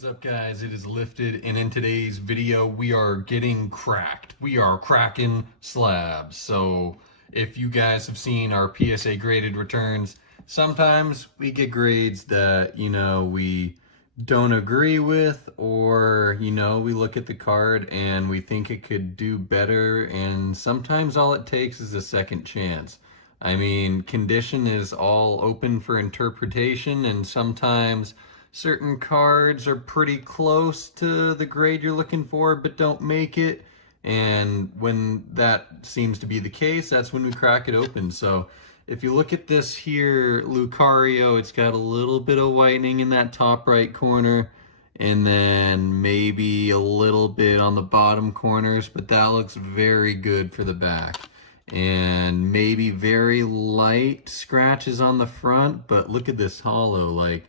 is up, guys? It is Lifted, and in today's video we are getting cracked. We are cracking slabs. So if you guys have seen our PSA graded returns, sometimes we get grades that, we don't agree with, or, we look at the card and we think it could do better, and sometimes all it takes is a second chance. I mean, condition is all open for interpretation, and sometimes certain cards are pretty close to the grade you're looking for but don't make it. And when that seems to be the case, that's when we crack it open. So if you look at this here Lucario, it's got a little bit of whitening in that top right corner, and then maybe a little bit on the bottom corners, but that looks very good for the back. And maybe very light scratches on the front, but look at this hollow. Like,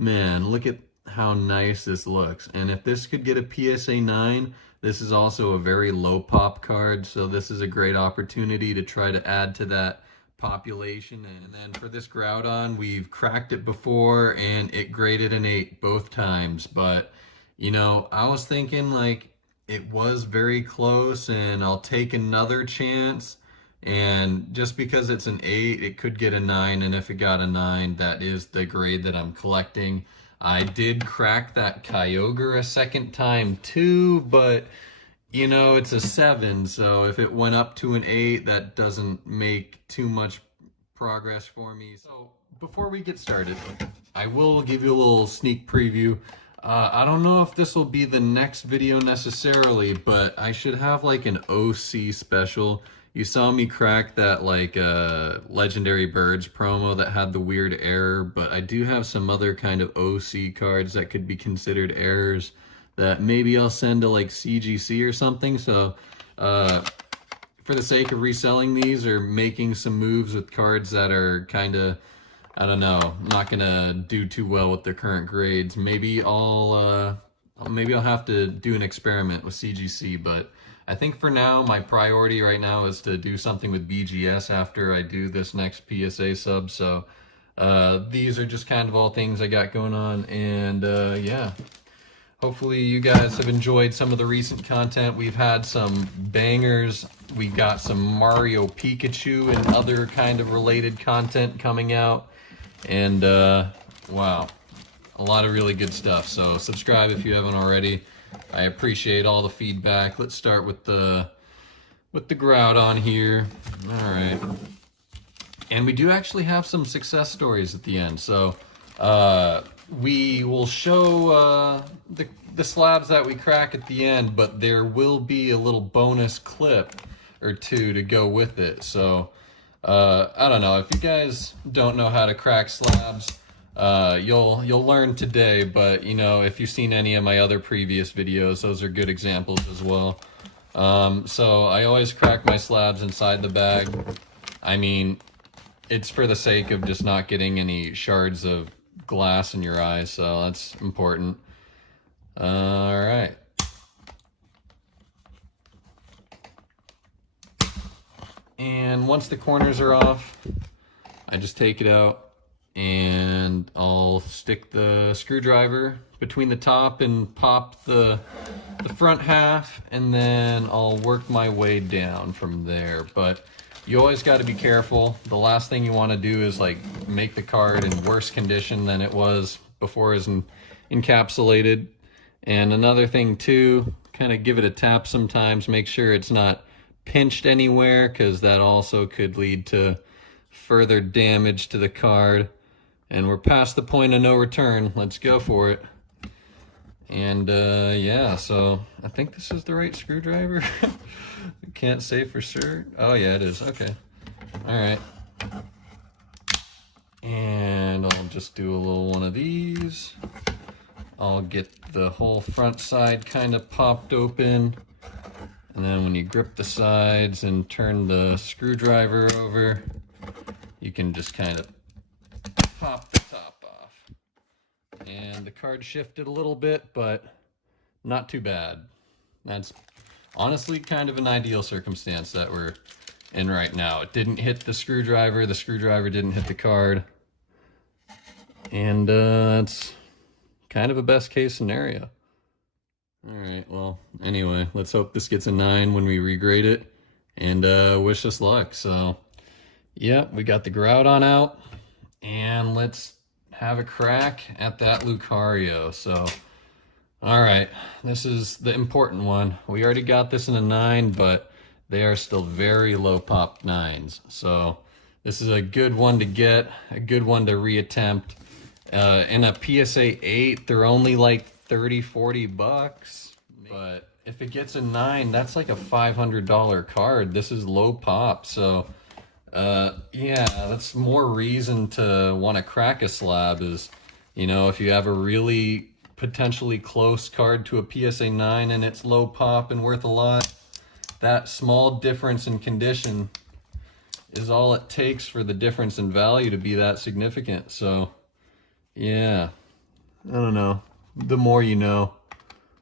man, look at how nice this looks. And if this could get a PSA 9, this is also a very low pop card, so this is a great opportunity to try to add to that population. And then for this Groudon, we've cracked it before and it graded an 8 both times. But, I was thinking, like, it was very close and I'll take another chance. And just because it's an 8, it could get a 9, and if it got a 9, that is the grade that I'm collecting. I did crack that Kyogre a second time too, but it's a 7, so if it went up to an 8, that doesn't make too much progress for me. So before we get started, I will give you a little sneak preview. I don't know if this will be the next video necessarily, but I should have like an OC special. You saw me crack that Legendary Birds promo that had the weird error, but I do have some other kind of OC cards that could be considered errors that maybe I'll send to like CGC or something. So for the sake of reselling these or making some moves with cards that are kind of, I don't know, not gonna do too well with their current grades, maybe I'll have to do an experiment with CGC. But I think for now, my priority right now is to do something with BGS after I do this next PSA sub. So these are just kind of all things I got going on. And yeah, hopefully you guys have enjoyed some of the recent content. We've had some bangers. We got some Mario Pikachu and other kind of related content coming out. And wow, a lot of really good stuff. So subscribe if you haven't already. I appreciate all the feedback. Let's start with the Groudon here. All right, and we do actually have some success stories at the end. So we will show the slabs that we crack at the end, but there will be a little bonus clip or two to go with it. So I don't know if you guys don't know how to crack slabs. You'll learn today, but if you've seen any of my other previous videos, those are good examples as well. So I always crack my slabs inside the bag. I mean, it's for the sake of just not getting any shards of glass in your eyes, so that's important. All right. And once the corners are off, I just take it out. And I'll stick the screwdriver between the top and pop the front half, and then I'll work my way down from there. But you always got to be careful. The last thing you want to do is like make the card in worse condition than it was before it was encapsulated. And another thing too, kind of give it a tap sometimes, make sure it's not pinched anywhere, because that also could lead to further damage to the card. And we're past the point of no return. Let's go for it. And yeah, so I think this is the right screwdriver. Can't say for sure. Oh yeah, it is. Okay. All right. And I'll just do a little one of these. I'll get the whole front side kind of popped open. And then when you grip the sides and turn the screwdriver over, you can just kind of pop the top off. And the card shifted a little bit, but not too bad. That's honestly kind of an ideal circumstance that we're in right now. It didn't hit the screwdriver didn't hit the card. And that's kind of a best case scenario. All right, well, anyway, let's hope this gets a 9 when we regrade it, and wish us luck. So, yeah, we got the Groudon out, and let's have a crack at that Lucario. So, all right, this is the important one. We already got this in a 9, but they are still very low pop 9s. So, this is a good one to get, a good one to reattempt. In a PSA 8, they're only like 30, 40 bucks. But if it gets a 9, that's like a $500 card. This is low pop. So, yeah, that's more reason to want to crack a slab is, you know, if you have a really potentially close card to a PSA 9 and it's low pop and worth a lot, that small difference in condition is all it takes for the difference in value to be that significant. So, yeah, I don't know. The more you know.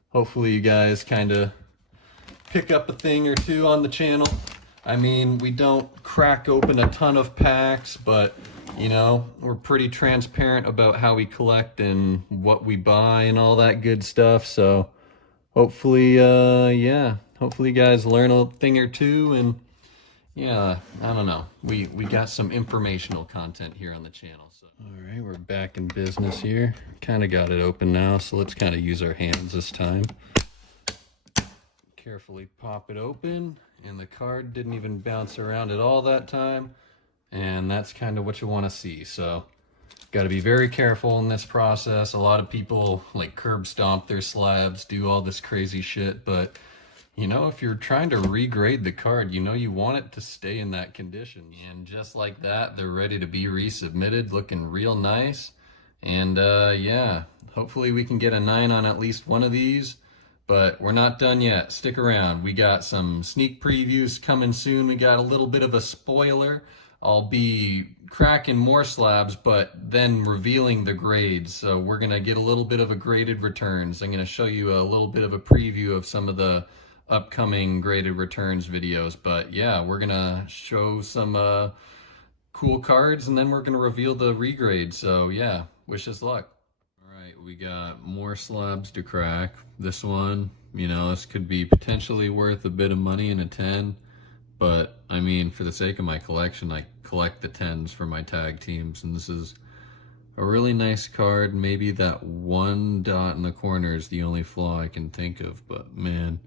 Hopefully you guys kind of pick up a thing or two on the channel. I mean, we don't crack open a ton of packs, but, you know, we're pretty transparent about how we collect and what we buy and all that good stuff. So hopefully, yeah, hopefully you guys learn a thing or two. And yeah, I don't know. We got some informational content here on the channel. So. All right, we're back in business here. Kind of got it open now, so let's kind of use our hands this time. Carefully pop it open, and the card didn't even bounce around at all that time. And that's kind of what you want to see. So, got to be very careful in this process. A lot of people like curb stomp their slabs, do all this crazy shit, but you know, if you're trying to regrade the card, you know you want it to stay in that condition. And just like that, they're ready to be resubmitted, looking real nice. And yeah, hopefully we can get a 9 on at least one of these. But we're not done yet. Stick around. We got some sneak previews coming soon. We got a little bit of a spoiler. I'll be cracking more slabs, but then revealing the grades. So we're going to get a little bit of a graded returns. I'm going to show you a little bit of a preview of some of the upcoming graded returns videos. But yeah, we're gonna show some cool cards, and then we're gonna reveal the regrade. So yeah, wish us luck. All right, we got more slabs to crack. This one, you know, this could be potentially worth a bit of money in a 10, but I mean, for the sake of my collection, I collect the 10s for my tag teams, and this is a really nice card. Maybe that one dot in the corner is the only flaw I can think of, but man,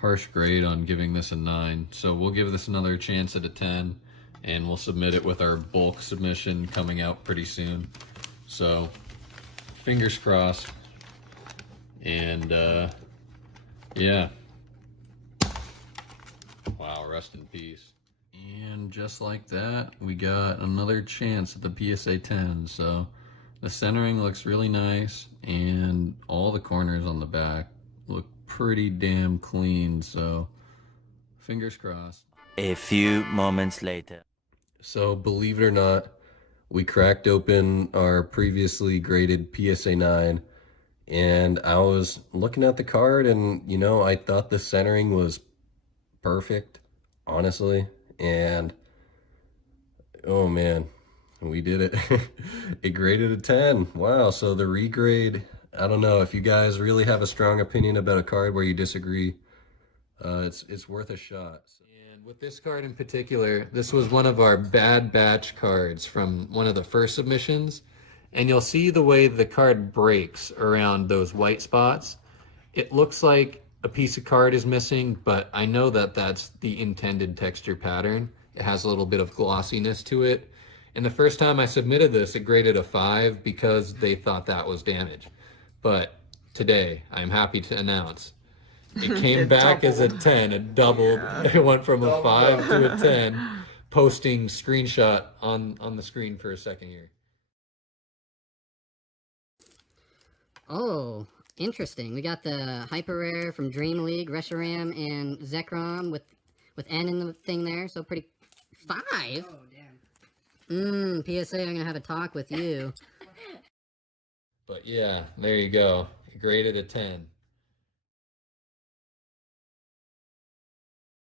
harsh grade on giving this a 9. So we'll give this another chance at a 10, and we'll submit it with our bulk submission coming out pretty soon. So fingers crossed. And yeah. Wow, rest in peace. And just like that, we got another chance at the PSA 10. So the centering looks really nice, and all the corners on the back look pretty damn clean, so fingers crossed. A few moments later. So believe it or not, we cracked open our previously graded PSA 9, and I was looking at the card, and you know, I thought the centering was perfect, honestly, and oh man, we did it. It graded a 10. Wow, so the regrade, I don't know if you guys really have a strong opinion about a card where you disagree. It's worth a shot. And with this card in particular, this was one of our bad batch cards from one of the first submissions. And you'll see the way the card breaks around those white spots. It looks like a piece of card is missing, but I know that that's the intended texture pattern. It has a little bit of glossiness to it. And the first time I submitted this, it graded a 5 because they thought that was damage. But today, I'm happy to announce, it came back as a 10. It doubled. Yeah. It went from a 5 to a 10, posting screenshot on the screen for a second here. Oh, interesting. We got the Hyper Rare from Dream League, Reshiram, and Zekrom with N in the thing there, so pretty... 5? Oh, damn. PSA, I'm gonna have a talk with you. But yeah, there you go. It graded a 10.